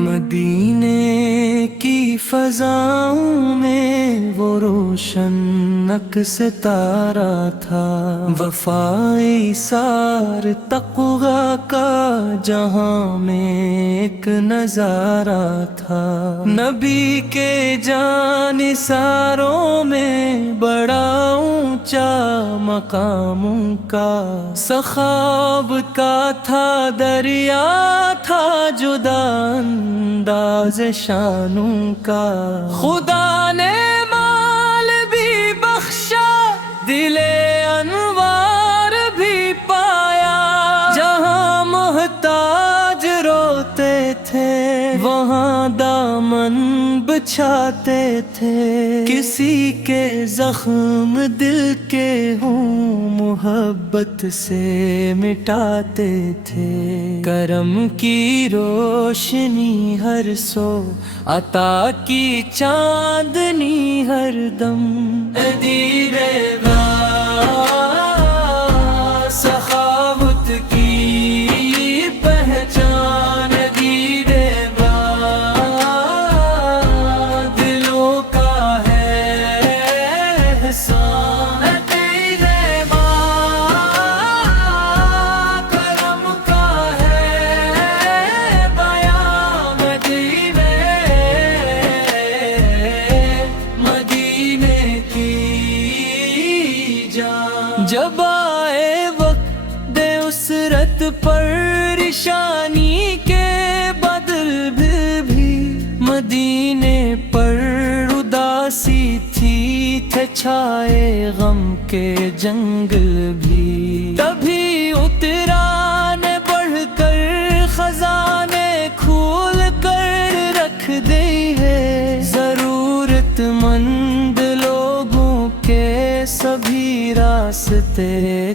مدینے کی فضاؤں میں وہ روشن عکس ستارہ تھا، وفائی سار تقویٰ کا جہاں میں ایک نظارہ تھا۔ نبی کے جانثاروں میں بڑا اونچا مقام ان کا، سخاوت کا تھا دریا تھا جدا انداز شانوں کا۔ خدا نے مال بھی بخشا، دل انوار بھی پایا، جہاں محتاج روتے تھے وہاں دامن بچھاتے تھے۔ کسی کے زخم دل کے ہوں محبت سے مٹاتے تھے۔ کرم کی روشنی ہر سو، عطا کی چاندنی ہر دم، سخاوت کی پہچان دلوں کا ہے احسان۔ کرم کا ہے بیان مدینے کی جان۔ جب آئے وقت اسرت پریشانی کے بدل بھی مدینے پر اداسی تھی، تھے چھائے غم کے جنگل بھی۔ تبھی اترا نے بڑھ کر خزانے کھول کر رکھ دی ہے، ضرورت مند لوگوں کے سبھی راستے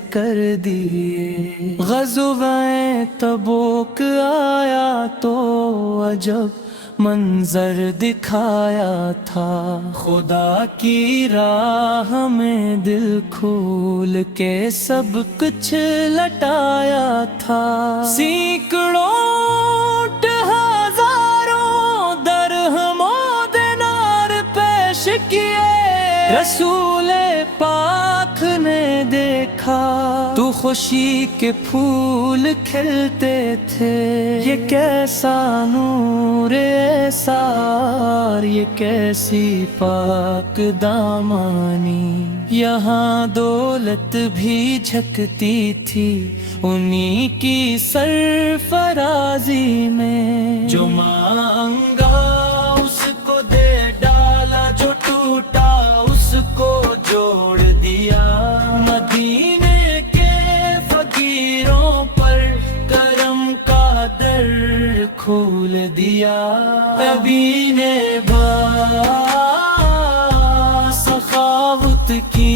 کر دیے۔ غزوہ تبوک آیا تو عجب منظر دکھایا تھا، خدا کی راہ میں دل کھول کے سب کچھ لٹایا تھا۔ سینکڑوں اونٹ ہزاروں درہم و دینار پیش کیے، رسول پاک نے دیکھا تو خوشی کے پھول کھلتے تھے۔ یہ کیسا نور ایثار، یہ کیسی پاک دامانی، یہاں دولت بھی جھکتی تھی انہی کی سرفرازی میں۔ جو مانگا اس کو دے ڈالا، جو ٹوٹا اس کو جوڑ دیا۔ مدینے کے فقیروں پر کرم کا در کھول دیا۔ نبی نے سخاوت کی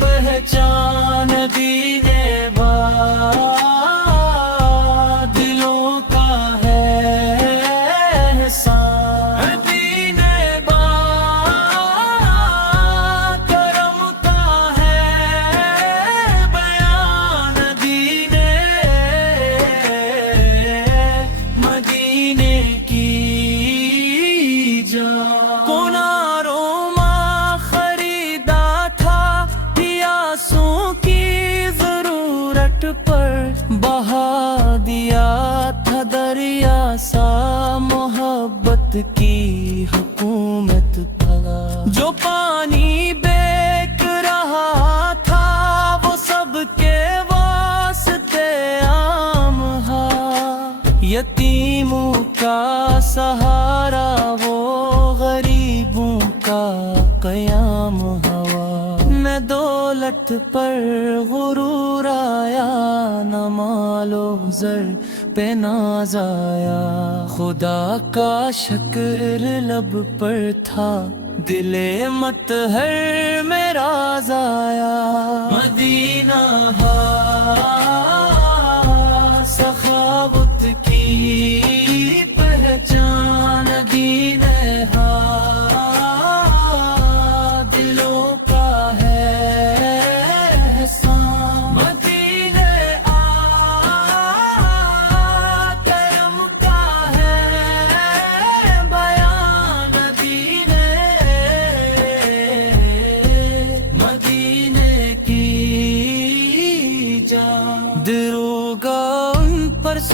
پہچان دی، نے دلوں کا ہے احسان۔ کناروں ماں خریدا تھا پیاسوں کی ضرورت پر، بہا دیا تھا دریا سا محبت کی حکومت پر۔ جو پانی بیک رہا تھا وہ سب کے واسطے عام ہے، یتیموں کا سہارا وہ غریبوں کا قیام ہوا۔ نہ دولت پر غرور آیا، نہ مال و زر پہ ناز آیا، خدا کا شکر لب پر تھا، دل مطہر میں راز آیا۔ مدینہ سخاوت کی پہچان، دین دلوں کا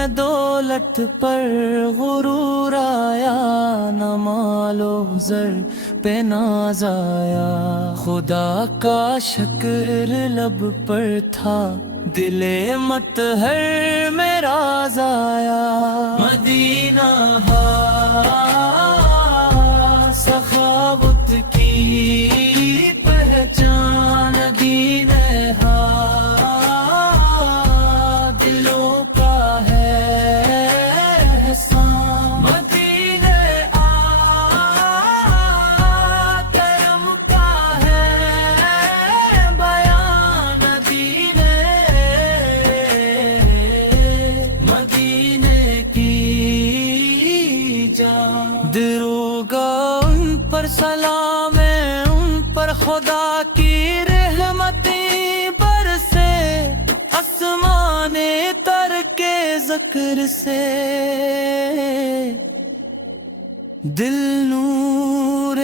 میں دولت پر غرور آیا، نہ مال و زر پہ ناز آیا، خدا کا شکر لب پر تھا، دل مطہر میں راز آیا۔ مدینہ سخاوت کی پہچان، دین دلوں کا ہے احسان، مدینہ کرم کا ہے بیان، دین مدینے کی جان۔ دروگا ان پر سلام ہے، ان پر خدا کی رحمتیں برسے، آسمان تر کے ذکر سے، دل نور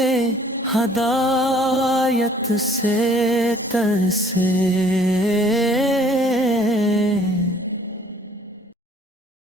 ہدایت سے ترسے۔